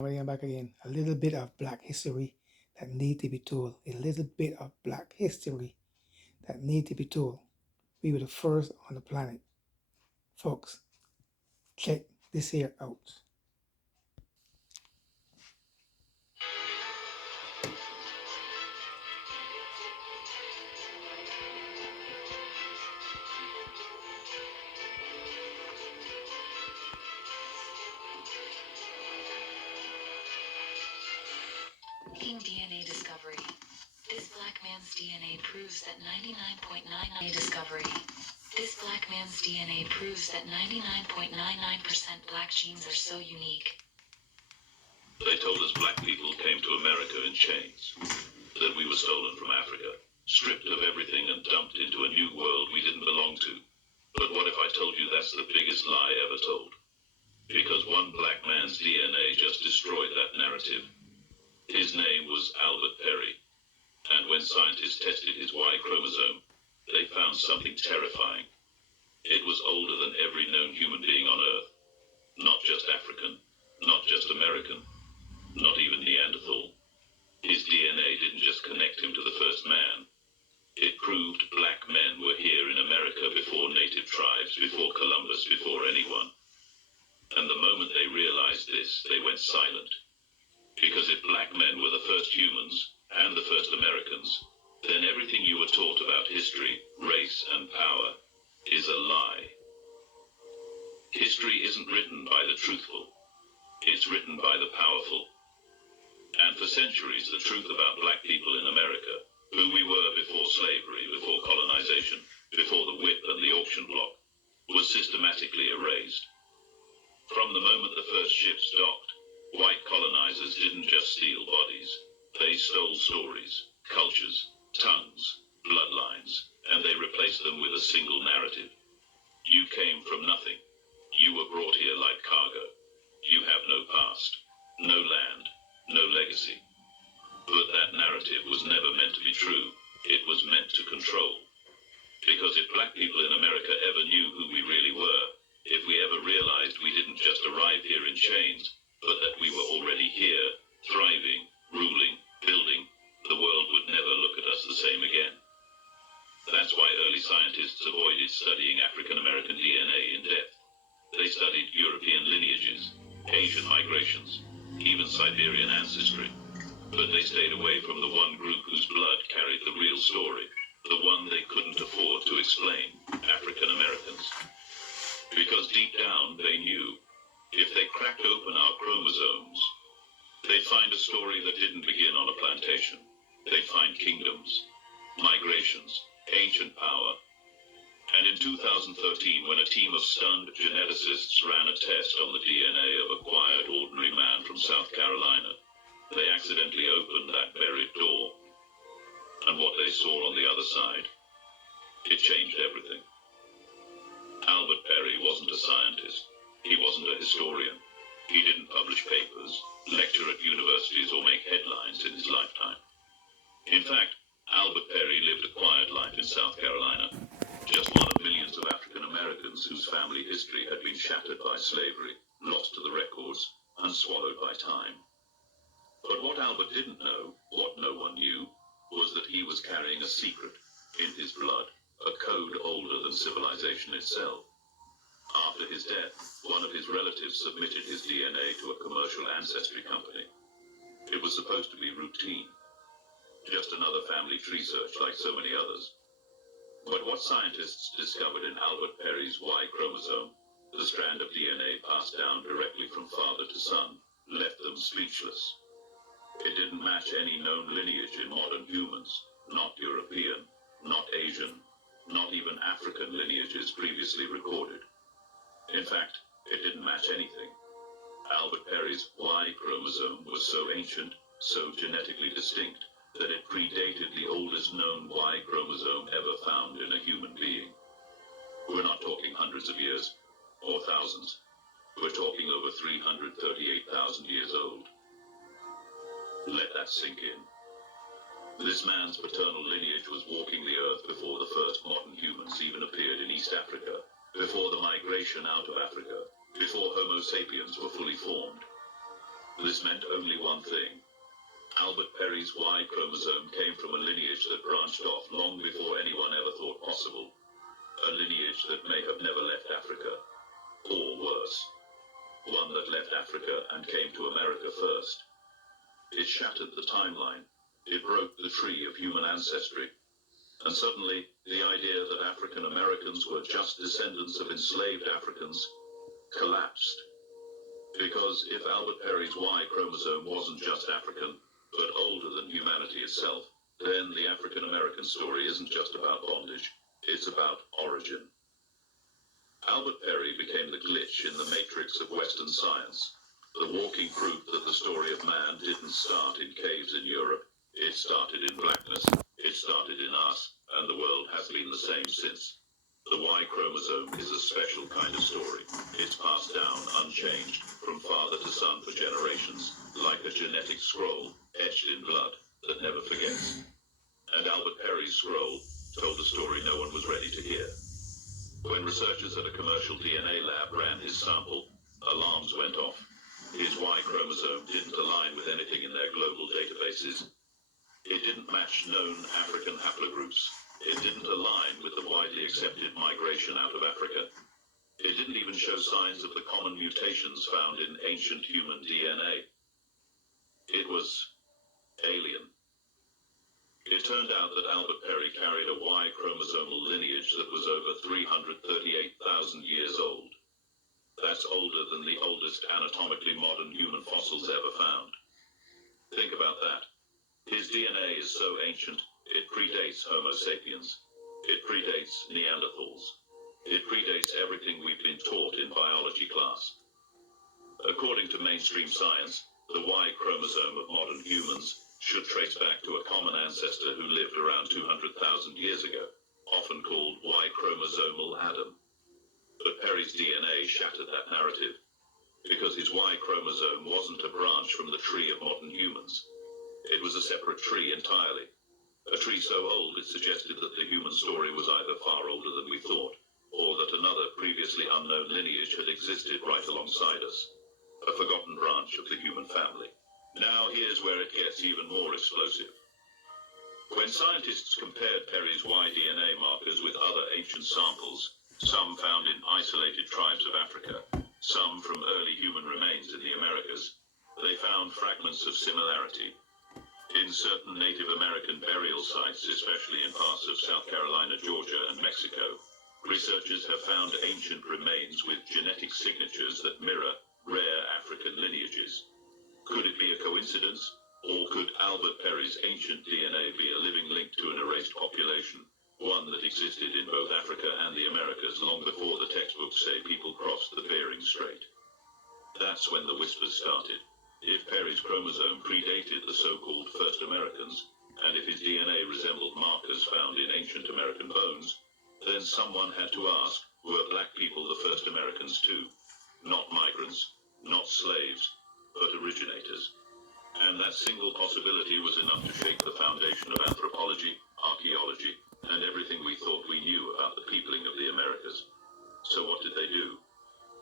I'm back again. A little bit of black history that need to be told. A little bit of black history that need to be told. We were the first on the planet. Folks, check this here out. King DNA discovery. This black man's DNA proves that 99.99% discovery. This black man's DNA proves that 99.99% black genes are so unique. They told us black people came to America in chains, that we were stolen from Africa, stripped of everything and dumped into a new world we didn't belong to. But what if I told you that's the biggest lie ever told? Because one black man's DNA just destroyed that narrative. His name was Albert Perry, and when scientists tested his Y chromosome, they found something terrifying. It was older than every known human being on Earth. Not just African, not just American, not even Neanderthal. His DNA didn't just connect him to the first man. It proved black men were here in America before native tribes, before Columbus, before anyone. And the moment they realized this, they went silent. Because if black men were the first humans, and the first Americans, then everything you were taught about history, race, and power is a lie. History isn't written by the truthful. It's written by the powerful. And for centuries, the truth about black people in America, who we were before slavery, before colonization, before the whip and the auction block, was systematically erased. From the moment the first ships docked, white colonizers didn't just steal bodies. They stole stories, cultures, tongues, bloodlines, and they replaced them with a single narrative. You came from nothing. You were brought here like cargo. You have no past, no land, no legacy. But that narrative was never meant to be true. It was meant to control. Because if black people in America ever knew who we really were, if we ever realized we didn't just arrive here in chains, but that we were already here, thriving, ruling, building, the world would never look at us the same again. That's why early scientists avoided studying African American DNA in depth. They studied European lineages, Asian migrations, even Siberian ancestry. But they stayed away from the one group whose blood carried the real story, the one they couldn't afford to explain, African Americans. Because deep down they knew, if they cracked open our chromosomes, they'd find a story that didn't begin on a plantation. They'd find kingdoms, migrations, ancient power. And in 2013, when a team of stunned geneticists ran a test on the DNA of a quiet, ordinary man from South Carolina, they accidentally opened that buried door. And what they saw on the other side, it changed everything. Albert Perry wasn't a scientist. He wasn't a historian. He didn't publish papers, lecture at universities, or make headlines in his lifetime. In fact, Albert Perry lived a quiet life in South Carolina, just one of millions of African Americans whose family history had been shattered by slavery, lost to the records, and swallowed by time. But what Albert didn't know, what no one knew, was that he was carrying a secret in his blood, a code older than civilization itself. After his death, one of his relatives submitted his DNA to a commercial ancestry company. It was supposed to be routine, just another family tree search like so many others. But what scientists discovered in Albert Perry's Y chromosome, the strand of DNA passed down directly from father to son, left them speechless. It didn't match any known lineage in modern humans, not European, not Asian, not even African lineages previously recorded. In fact, it didn't match anything. Albert Perry's Y chromosome was so ancient, so genetically distinct, that it predated the oldest known Y chromosome ever found in a human being. We're not talking hundreds of years, or thousands. We're talking over 338,000 years old. Let that sink in. This man's paternal lineage was walking the earth before the first modern humans even appeared in East Africa, before the migration out of Africa, before Homo sapiens were fully formed. This meant only one thing. Albert Perry's Y chromosome came from a lineage that branched off long before anyone ever thought possible. A lineage that may have never left Africa. Or worse. One that left Africa and came to America first. It shattered the timeline. It broke the tree of human ancestry. And suddenly, the idea that African Americans were just descendants of enslaved Africans collapsed. Because if Albert Perry's Y chromosome wasn't just African, but older than humanity itself, then the African American story isn't just about bondage, it's about origin. Albert Perry became the glitch in the matrix of Western science, the walking proof that the story of man didn't start in caves in Europe. It started in blackness, it started in us, and the world has been the same since. The Y chromosome is a special kind of story. It's passed down unchanged, from father to son for generations, like a genetic scroll, etched in blood, that never forgets. And Albert Perry's scroll told a story no one was ready to hear. When researchers at a commercial DNA lab ran his sample, alarms went off. His Y chromosome didn't align with anything in their global databases. It didn't match known African haplogroups. It didn't align with the widely accepted migration out of Africa. It didn't even show signs of the common mutations found in ancient human DNA. It was alien. It turned out that Albert Perry carried a Y chromosomal lineage that was over 338,000 years old. That's older than the oldest anatomically modern human fossils ever found. Think about that. His DNA is so ancient, it predates Homo sapiens. It predates Neanderthals. It predates everything we've been taught in biology class. According to mainstream science, the Y chromosome of modern humans should trace back to a common ancestor who lived around 200,000 years ago, often called Y chromosomal Adam. But Perry's DNA shattered that narrative, because his Y chromosome wasn't a branch from the tree of modern humans. It was a separate tree entirely. A tree so old it suggested that the human story was either far older than we thought, or that another previously unknown lineage had existed right alongside us. A forgotten branch of the human family. Now here's where it gets even more explosive. When scientists compared Perry's Y DNA markers with other ancient samples, some found in isolated tribes of Africa, some from early human remains in the Americas, they found fragments of similarity. In certain Native American burial sites, especially in parts of South Carolina, Georgia, and Mexico, researchers have found ancient remains with genetic signatures that mirror rare African lineages. Could it be a coincidence? Or could Albert Perry's ancient DNA be a living link to an erased population, one that existed in both Africa and the Americas long before the textbooks say people crossed the Bering Strait? That's when the whispers started. If Perry's chromosome predated the so-called first Americans, and if his DNA resembled markers found in ancient American bones, then someone had to ask, were black people the first Americans too? Not migrants, not slaves, but originators. And that single possibility was enough to shake the foundation of anthropology, archaeology, and everything we thought we knew about the peopling of the Americas. So what did they do?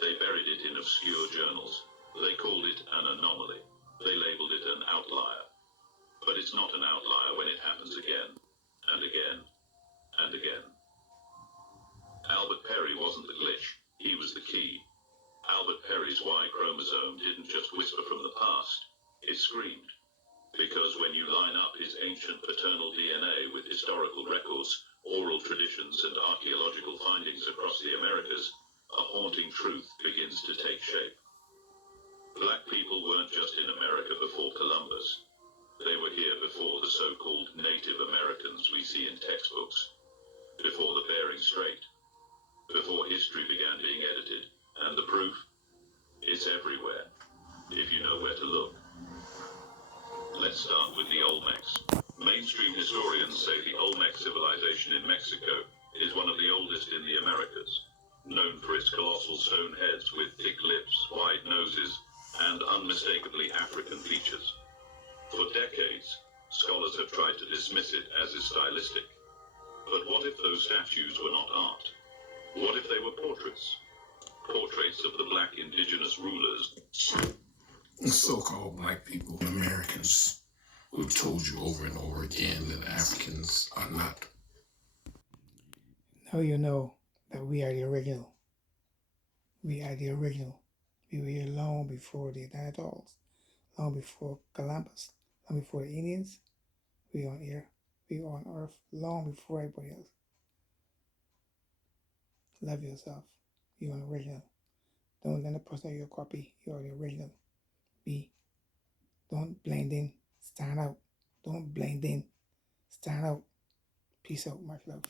They buried it in obscure journals. They called it an anomaly. They labeled it an outlier. But it's not an outlier when it happens again, and again, and again. Albert Perry wasn't the glitch, he was the key. Albert Perry's Y chromosome didn't just whisper from the past, it screamed. Because when you line up his ancient paternal DNA with historical records, oral traditions, and archaeological findings across the Americas, a haunting truth begins to take shape. Black people weren't just in America before Columbus. They were here before the so-called Native Americans we see in textbooks, before the Bering Strait, before history began being edited, and the proof? It's everywhere, if you know where to look. Let's start with the Olmecs. Mainstream historians say the Olmec civilization in Mexico is one of the oldest in the Americas, known for its colossal stone heads with thick lips, wide noses, and unmistakably African features. For decades, scholars have tried to dismiss it as is stylistic. But what if those statues were not art? What if they were portraits? Portraits of the black indigenous rulers. The so-called black people, Americans, who've told you over and over again that Africans are not. Now you know that we are the original. We are the original. We were here long before the Neanderthals, long before Columbus, long before the Indians. We on here. We on Earth long before everybody else. Love yourself. You're an original. Don't let a person you're a copy. You're the original. Be. Don't blend in. Stand out. Don't blend in. Stand out. Peace out. Much love.